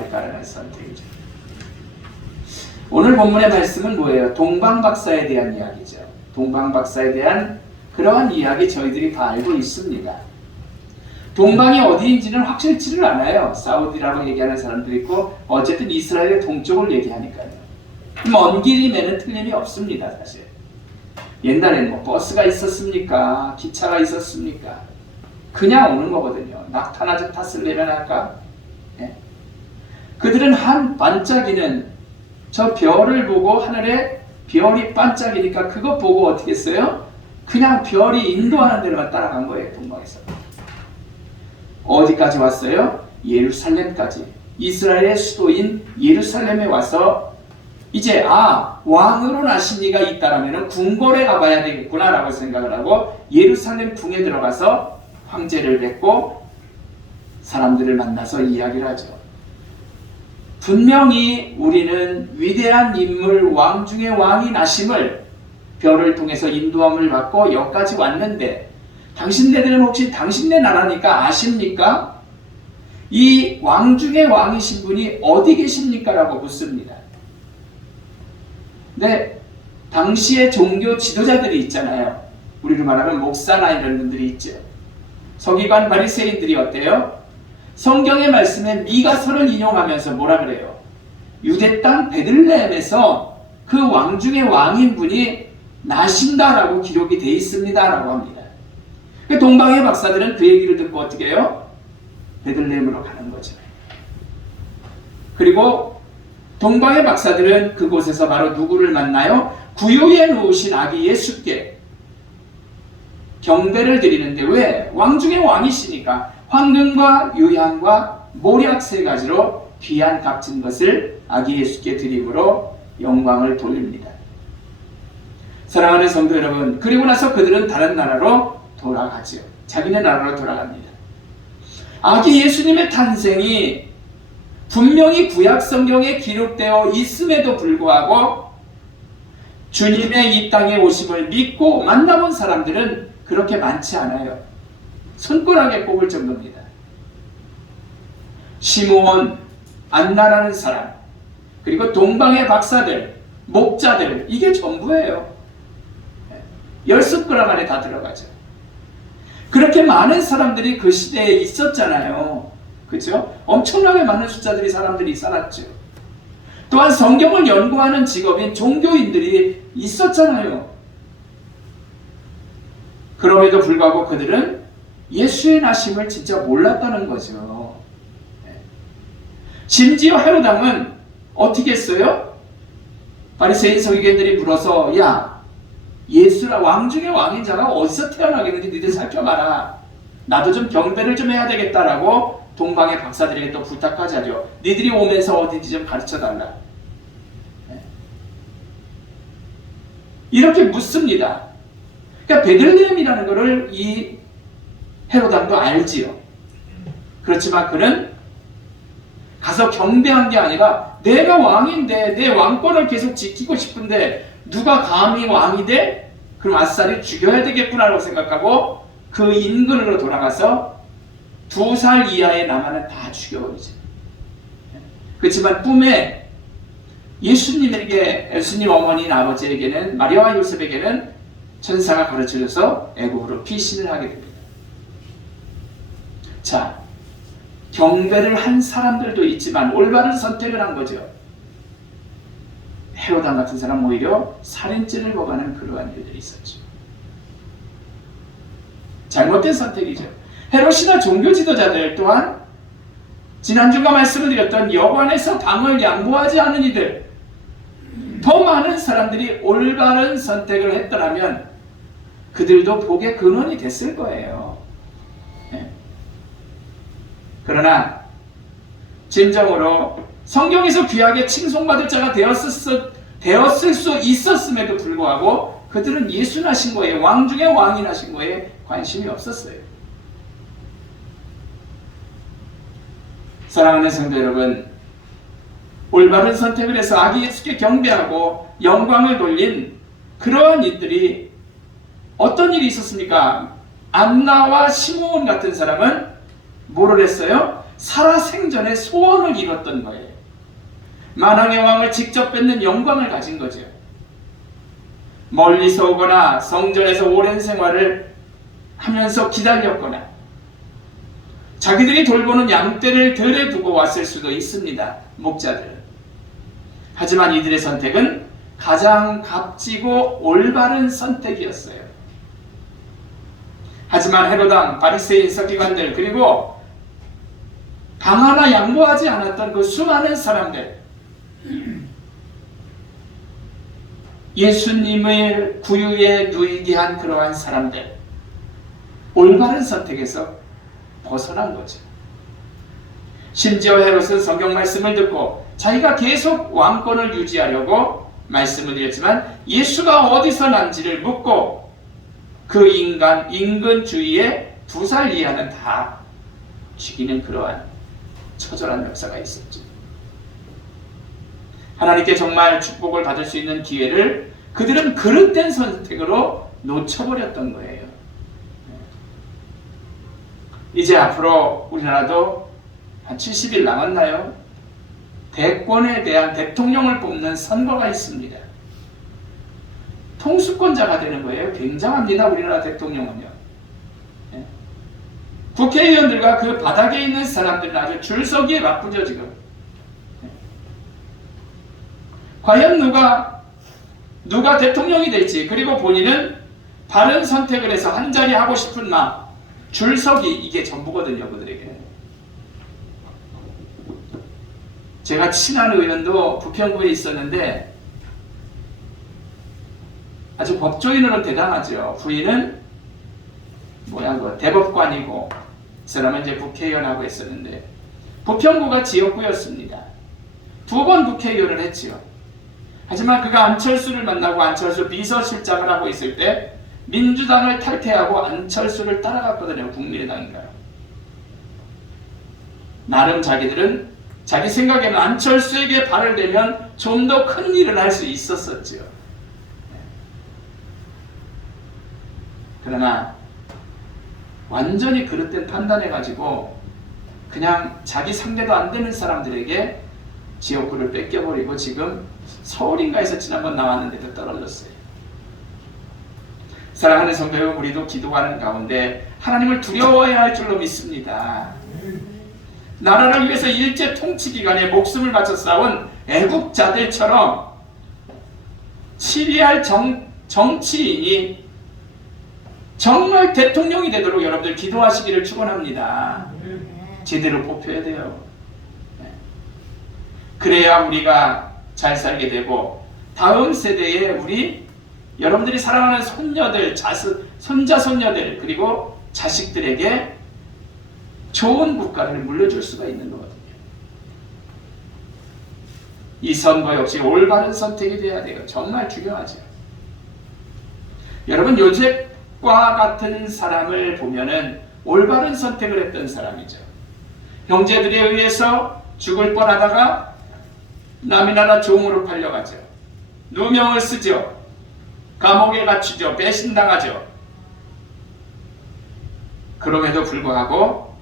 들어갈까라는 선택이죠. 오늘 본문의 말씀은 뭐예요? 동방박사에 대한 이야기죠. 동방박사에 대한 그러한 이야기 저희들이 다 알고 있습니다. 동방이 어디인지는 확실치를 않아요. 사우디라고 얘기하는 사람도 있고 어쨌든 이스라엘의 동쪽을 얘기하니까요. 먼 길이면은 틀림이 없습니다. 사실 옛날에는 뭐 버스가 있었습니까? 기차가 있었습니까? 그냥 오는 거거든요. 낙타나 탔으려면 할까? 네. 그들은 한 반짝이는 저 별을 보고 하늘에 별이 반짝이니까 그거 보고 어떻게 했어요? 그냥 별이 인도하는 대로만 따라간 거예요. 동방에서. 어디까지 왔어요? 예루살렘까지. 이스라엘의 수도인 예루살렘에 와서 이제 왕으로 나신 이가 있다라면 궁궐에 가봐야 되겠구나 라고 생각을 하고 예루살렘 궁에 들어가서 황제를 뵙고 사람들을 만나서 이야기를 하죠. 분명히 우리는 위대한 인물 왕 중의 왕이 나심을 별을 통해서 인도함을 받고 여기까지 왔는데 당신네들은 혹시 당신네 나라니까 아십니까? 이 왕 중의 왕이신 분이 어디 계십니까? 라고 묻습니다. 근데 당시의 종교 지도자들이 있잖아요. 우리로 말하면 목사나 이런 분들이 있죠. 서기관 바리새인들이 어때요? 성경의 말씀에 미가서를 인용하면서 뭐라 그래요? 유대 땅 베들레헴에서 그 왕 중의 왕인 분이 나신다라고 기록이 되어 있습니다 라고 합니다. 동방의 박사들은 그 얘기를 듣고 어떻게 해요? 베들레헴으로 가는 거죠. 그리고 동방의 박사들은 그곳에서 바로 누구를 만나요? 구유에 누우신 아기 예수께 경배를 드리는데 왜? 왕 중의 왕이시니까 황금과 유향과 모략 세 가지로 귀한 값진 것을 아기 예수께 드림으로 영광을 돌립니다. 사랑하는 성도 여러분, 그리고 나서 그들은 다른 나라로 돌아가죠. 자기네 나라로 돌아갑니다. 아기 예수님의 탄생이 분명히 구약 성경에 기록되어 있음에도 불구하고 주님의 이 땅에 오심을 믿고 만나본 사람들은 그렇게 많지 않아요. 손가락에 꼽을 정도입니다. 시므온, 안나라는 사람, 그리고 동방의 박사들, 목자들, 이게 전부예요. 10숟가락 안에 다 들어가죠. 그렇게 많은 사람들이 그 시대에 있었잖아요. 그렇죠? 엄청나게 많은 숫자들이 사람들이 살았죠. 또한 성경을 연구하는 직업인 종교인들이 있었잖아요. 그럼에도 불구하고 그들은 예수의 나심을 진짜 몰랐다는 거죠. 심지어 헤롯 왕은 어떻게 했어요? 바리새인 서기관들이 물어서 야, 예수라 왕 중의 왕인 자가 어디서 태어나겠는지 니들 살펴봐라. 나도 좀 경배를 좀 해야 되겠다라고 동방의 박사들에게 또 부탁하자죠. 니들이 오면서 어딘지 좀 가르쳐달라. 이렇게 묻습니다. 그러니까 베들레헴이라는 것을 이 헤롯 왕도 알지요. 그렇지만 그는 가서 경배한 게 아니라 내가 왕인데 내 왕권을 계속 지키고 싶은데 누가 감히 왕이 돼? 그럼 아싸리 죽여야 되겠구나라고 생각하고 그 인근으로 돌아가서 2살 이하의 남한은 다 죽여버리죠. 그렇지만 꿈에 예수님 어머니인 아버지에게는 마리아와 요셉에게는 천사가 가르쳐줘서 애굽으로 피신을 하게 됩니다. 자, 경배를 한 사람들도 있지만 올바른 선택을 한 거죠. 헤롯 왕 같은 사람 오히려 살인죄를 범하는 그러한 일들이 있었죠. 잘못된 선택이죠. 헤롯이나 종교 지도자들 또한 지난주가 말씀을 드렸던 여관에서 방을 양보하지 않은 이들, 더 많은 사람들이 올바른 선택을 했더라면 그들도 복의 근원이 됐을 거예요. 네. 그러나 진정으로 성경에서 귀하게 칭송받을 자가 되었을 수 있었음에도 불구하고 그들은 예수 나신 거에, 왕 중에 왕이 나신 거에 관심이 없었어요. 사랑하는 성도 여러분, 올바른 선택을 해서 아기 예수께 경배하고 영광을 돌린 그러한 일들이 어떤 일이 있었습니까? 안나와 시므온 같은 사람은 뭐를 했어요? 살아생전의 소원을 이뤘던 거예요. 만왕의 왕을 직접 뵙는 영광을 가진 거죠. 멀리서 오거나 성전에서 오랜 생활을 하면서 기다렸거나 자기들이 돌보는 양떼를 들에 두고 왔을 수도 있습니다. 목자들. 하지만 이들의 선택은 가장 값지고 올바른 선택이었어요. 하지만 헤로당, 바리새인 서기관들, 그리고 방 하나 양보하지 않았던 그 수많은 사람들, 예수님의 구유에 누이게 한 그러한 사람들, 올바른 선택에서 벗어난 거죠. 심지어 헤롯은 성경 말씀을 듣고 자기가 계속 왕권을 유지하려고 말씀을 드렸지만 예수가 어디서 난지를 묻고 그 인근 주위에 2살 이하는 다 죽이는 그러한 처절한 역사가 있었죠. 하나님께 정말 축복을 받을 수 있는 기회를 그들은 그릇된 선택으로 놓쳐버렸던 거예요. 이제 앞으로 우리나라도 한 70일 남았나요? 대권에 대한 대통령을 뽑는 선거가 있습니다. 통수권자가 되는 거예요. 굉장합니다. 우리나라 대통령은요. 국회의원들과 그 바닥에 있는 사람들은 아주 줄서기에 바쁘죠 지금. 과연 누가 대통령이 될지, 그리고 본인은 바른 선택을 해서 한 자리 하고 싶은 마음, 줄서기, 이게 전부거든요 그들에게. 제가 친한 의원도 부평구에 있었는데 아주 법조인으로 대단하죠. 부인은 대법관이고 이 사람은 이제 국회의원하고 했었는데 부평구가 지역구였습니다. 2번 국회의원을 했지요. 하지만 그가 안철수를 만나고 안철수 비서실장을 하고 있을 때 민주당을 탈퇴하고 안철수를 따라갔거든요. 국민의당인가요? 나름 자기들은 자기 생각에는 안철수에게 발을 대면 좀 더 큰 일을 할 수 있었었죠. 그러나 완전히 그릇된 판단해가지고 그냥 자기 상대도 안 되는 사람들에게 지역구를 뺏겨버리고 지금 서울인가에서 지난번 나왔는데도 떨어졌어요. 사랑하는 성도 여러분, 우리도 기도하는 가운데 하나님을 두려워해야 할 줄로 믿습니다. 나라를 위해서 일제 통치 기간에 목숨을 바쳐 싸운 애국자들처럼 치리할 정치인이 정말 대통령이 되도록 여러분들 기도하시기를 축원합니다. 제대로 뽑혀야 돼요. 그래야 우리가 잘 살게 되고 다음 세대에 우리 여러분들이 사랑하는 손녀들, 손자 손녀들, 그리고 자식들에게 좋은 국가를 물려줄 수가 있는 거거든요. 이 선거 역시 올바른 선택이 돼야 돼요. 정말 중요하죠. 여러분, 요셉과 같은 사람을 보면은 올바른 선택을 했던 사람이죠. 형제들에 의해서 죽을 뻔하다가 남의 나라 종으로 팔려가죠. 누명을 쓰죠. 감옥에 갇히죠. 배신당하죠. 그럼에도 불구하고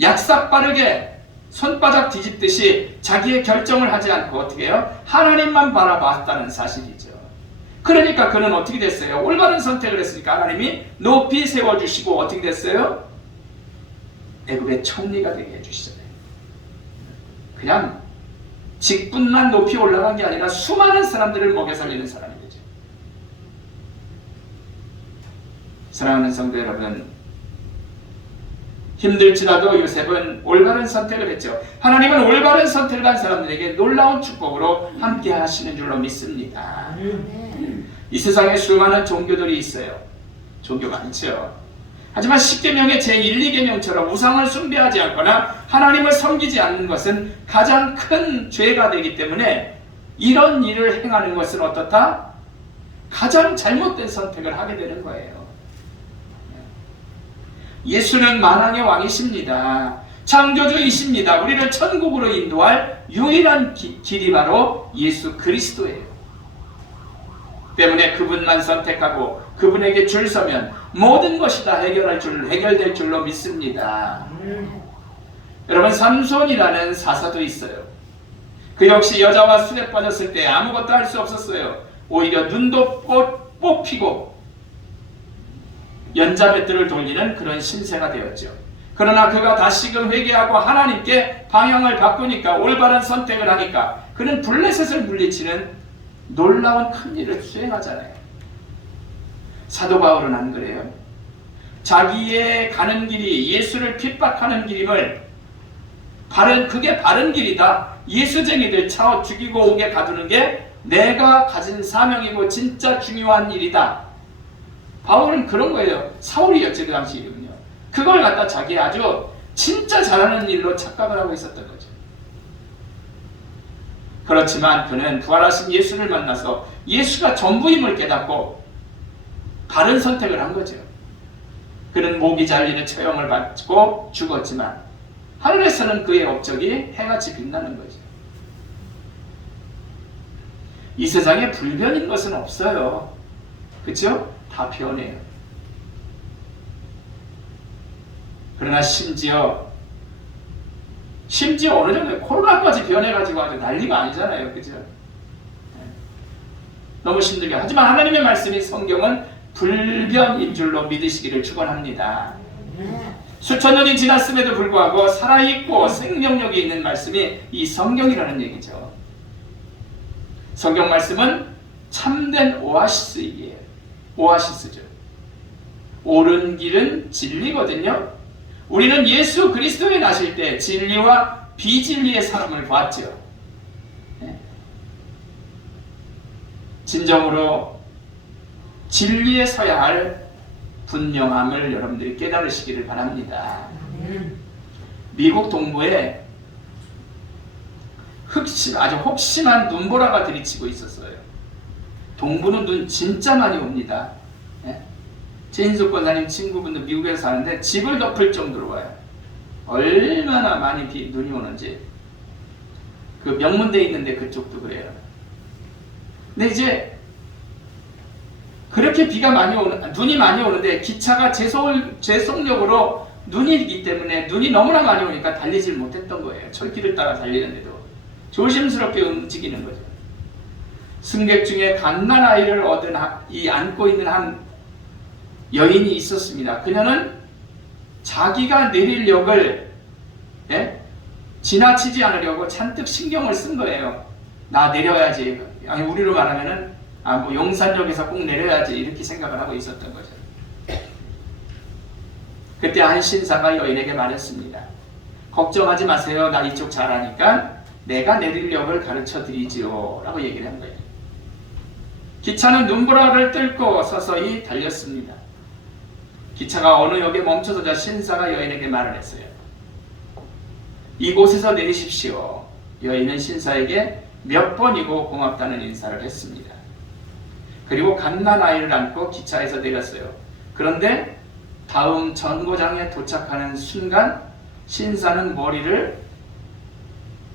약삭빠르게 손바닥 뒤집듯이 자기의 결정을 하지 않고 어떻게 해요? 하나님만 바라봤다는 사실이죠. 그러니까 그는 어떻게 됐어요? 올바른 선택을 했으니까 하나님이 높이 세워주시고 어떻게 됐어요? 애굽의 총리가 되게 해주시잖아요. 그냥 직분만 높이 올라간 게 아니라 수많은 사람들을 먹여 살리는 사람이 되죠. 사랑하는 성도 여러분, 힘들지라도 요셉은 올바른 선택을 했죠. 하나님은 올바른 선택을 한 사람들에게 놀라운 축복으로 함께 하시는 줄로 믿습니다. 이 세상에 수많은 종교들이 있어요. 종교 많죠. 하지만 10계명의 제1, 2계명처럼 우상을 숭배하지 않거나 하나님을 섬기지 않는 것은 가장 큰 죄가 되기 때문에 이런 일을 행하는 것은 어떻다? 가장 잘못된 선택을 하게 되는 거예요. 예수는 만왕의 왕이십니다. 창조주이십니다. 우리를 천국으로 인도할 유일한 길이 바로 예수 그리스도예요. 때문에 그분만 선택하고 그분에게 줄 서면 모든 것이 다 해결될 줄로 믿습니다. 여러분, 삼손이라는 사사도 있어요. 그 역시 여자와 술에 빠졌을 때 아무것도 할 수 없었어요. 오히려 눈도 뽑히고 연자뱃들을 돌리는 그런 신세가 되었죠. 그러나 그가 다시금 회개하고 하나님께 방향을 바꾸니까, 올바른 선택을 하니까 그는 블레셋을 물리치는 놀라운 큰 일을 수행하잖아요. 사도 바울은 안 그래요? 자기의 가는 길이 예수를 핍박하는 길임을, 그게 바른 길이다, 예수쟁이들 차워 죽이고 오게 가두는 게 내가 가진 사명이고 진짜 중요한 일이다. 바울은 그런 거예요. 사울이었지, 그 당시 이름은요. 그걸 갖다 자기 아주 진짜 잘하는 일로 착각을 하고 있었던 거죠. 그렇지만 그는 부활하신 예수를 만나서 예수가 전부임을 깨닫고 바른 선택을 한 거죠. 그는 목이 잘리는 처형을 받고 죽었지만 하늘에서는 그의 업적이 해같이 빛나는 거죠. 이 세상에 불변인 것은 없어요. 그렇죠? 다 변해요. 그러나 심지어 어느 정도 코로나까지 변해가지고 아주 난리가 아니잖아요. 그죠? 너무 힘들게. 하지만 하나님의 말씀이, 성경은 불변인 줄로 믿으시기를 축원합니다. 수천 년이 지났음에도 불구하고 살아있고 생명력이 있는 말씀이 이 성경이라는 얘기죠. 성경 말씀은 참된 오아시스이에요. 오아시스죠. 옳은 길은 진리거든요. 우리는 예수 그리스도에 나실 때 진리와 비진리의 사람을 봤죠. 진정으로 진리에 서야 할 분명함을 여러분들이 깨달으시기를 바랍니다. 미국 동부에 아주 혹심한 눈보라가 들이치고 있었어요. 동부는 눈 진짜 많이 옵니다. 최인숙 권사님 친구분도 미국에서 사는데 집을 덮을 정도로 와요. 얼마나 많이 눈이 오는지. 그 명문대에 있는데 그쪽도 그래요. 근데 이제 그렇게 눈이 많이 오는데 기차가 제속력으로 눈이기 때문에 눈이 너무나 많이 오니까 달리질 못했던 거예요. 철길을 따라 달리는데도 조심스럽게 움직이는 거죠. 승객 중에 갓난아이를 안고 있는 한 여인이 있었습니다. 그녀는 자기가 내릴 역을 지나치지 않으려고 잔뜩 신경을 쓴 거예요. 나 내려야지. 아니, 우리로 말하면은 용산역에서 꼭 내려야지, 이렇게 생각을 하고 있었던 거죠. 그때 한 신사가 여인에게 말했습니다. 걱정하지 마세요. 나 이쪽 잘 아니까 내가 내릴 역을 가르쳐 드리지요, 라고 얘기를 한 거예요. 기차는 눈보라를 뚫고 서서히 달렸습니다. 기차가 어느 역에 멈춰서자 신사가 여인에게 말을 했어요. 이곳에서 내리십시오. 여인은 신사에게 몇 번이고 고맙다는 인사를 했습니다. 그리고 갓난아이를 안고 기차에서 내렸어요. 그런데 다음 정거장에 도착하는 순간 신사는 머리를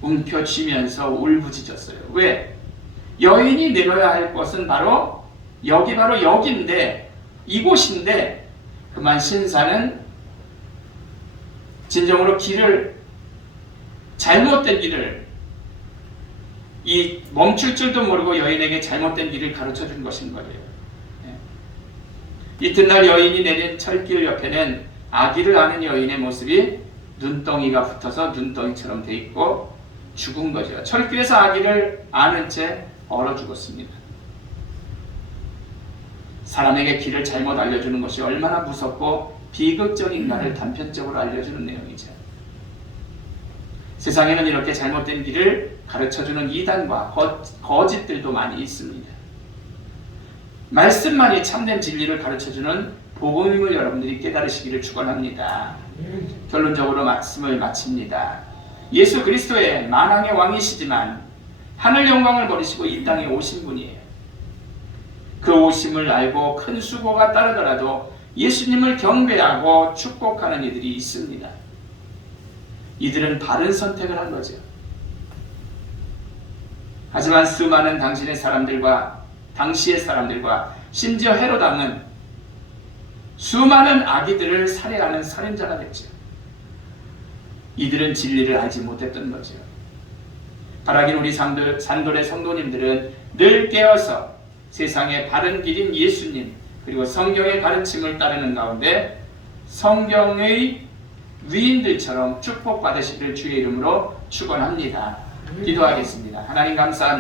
움켜쥐면서 울부짖었어요. 왜? 여인이 내려야 할 곳은 바로 여기인데, 이곳인데, 그만 신사는 진정으로 잘못된 길을, 이 멈출 줄도 모르고 여인에게 잘못된 길을 가르쳐 준 것인 거예요. 이튿날 여인이 내린 철길 옆에는 아기를 아는 여인의 모습이 눈덩이가 붙어서 눈덩이처럼 돼 있고 죽은 거죠. 철길에서 아기를 아는 채 얼어 죽었습니다. 사람에게 길을 잘못 알려주는 것이 얼마나 무섭고 비극적인가를 단편적으로 알려주는 내용이죠. 세상에는 이렇게 잘못된 길을 가르쳐주는 이단과 거짓들도 많이 있습니다. 말씀만이 참된 진리를 가르쳐주는 복음임을 여러분들이 깨달으시기를 축원합니다. 결론적으로 말씀을 마칩니다. 예수 그리스도의 만왕의 왕이시지만 하늘 영광을 버리시고 이 땅에 오신 분이에요. 그 오심을 알고 큰 수고가 따르더라도 예수님을 경배하고 축복하는 이들이 있습니다. 이들은 바른 선택을 한 거죠. 하지만 수많은 당시의 사람들과 심지어 헤롯 왕은 수많은 아기들을 살해하는 살인자가 됐죠. 이들은 진리를 알지 못했던 거죠. 바라긴 우리 산돌의 성도님들은 늘 깨어서 세상의 바른 길인 예수님 그리고 성경의 가르침을 따르는 가운데 성경의 위인들처럼 축복받으시기를 주의 이름으로 축원합니다. 기도하겠습니다. 하나님 감사합니다.